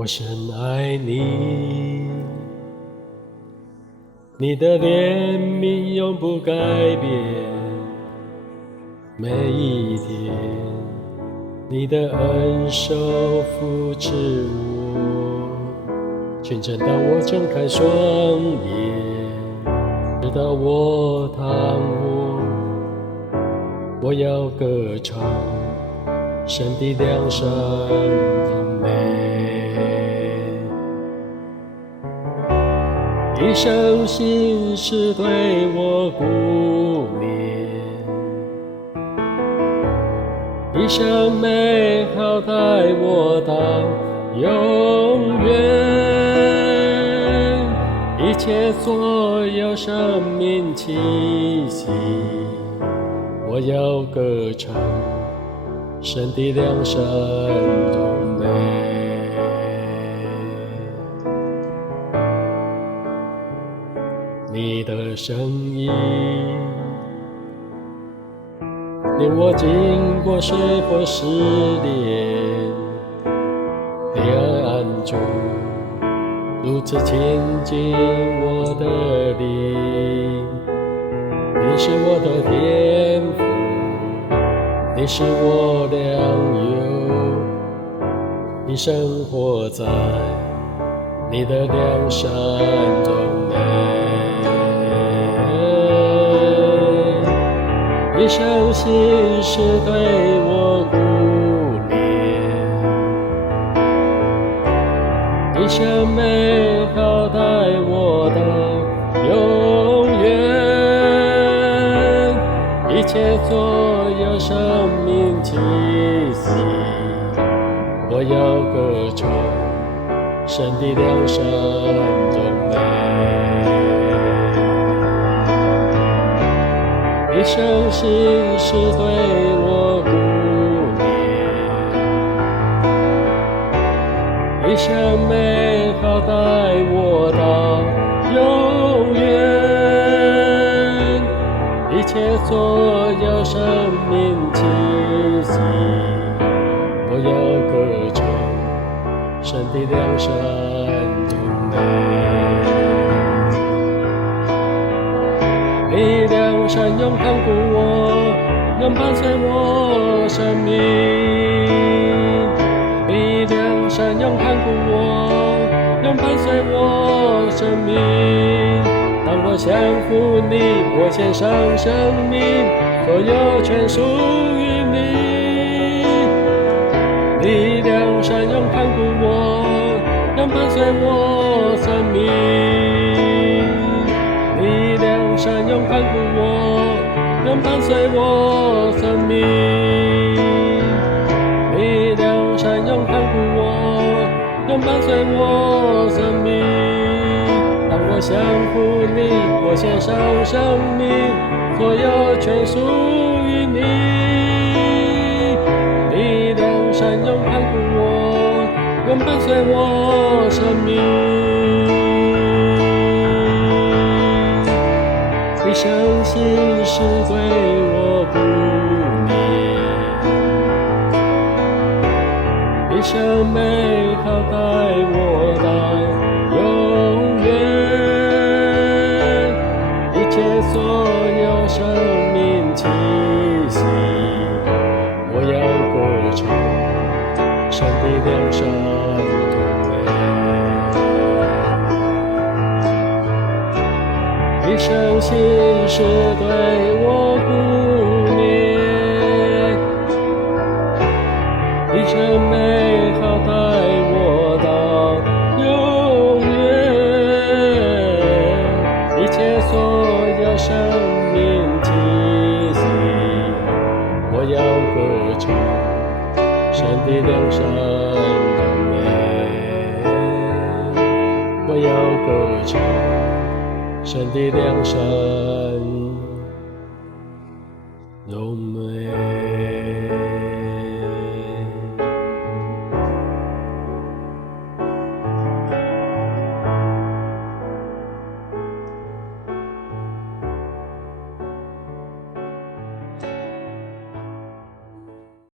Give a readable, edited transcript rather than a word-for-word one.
我深爱你，你的怜悯永不改变。每一天，你的恩手扶持我，清晨当我睁开双眼，直到我躺卧，我要歌唱神的良善的美。一生心事对我顾念，一生美好带我到永远。一切所有生命气息，我要歌唱神的良善荣美。你的声音令我经过水火试炼，黑暗中如此亲近我的灵。你是我的天父，你是我良友，你生活在你的良善中美。一生心事对我顾念，一生美好带我到永远。一切所有生命气息，我要歌唱神的良善荣美。一生心事对我顾念，一生美好带我到永远。一切所有生命气息，我要歌唱神的良善荣美。你良善永看顾我，永伴随我生命。你良善永看顾我，永伴随我生命。当我降服你，我献上生命，所有全属于你。你良善永看顾我，永伴随我生命。你良善永看顾我，永伴随我生命。你良善永看顾我，永伴随我生命。当我降服你，我献上生命，所有全属于你。你良善永看顾我，永伴随我生命。一生心事对我顾念，一生美好带我到永远。一切所有生命气息，我要歌唱神的良善荣美。一生心事对我顾念，一生美好带我到永远。一切所有生命气息，我要歌唱神的良善荣美。我要歌唱神的良善荣美。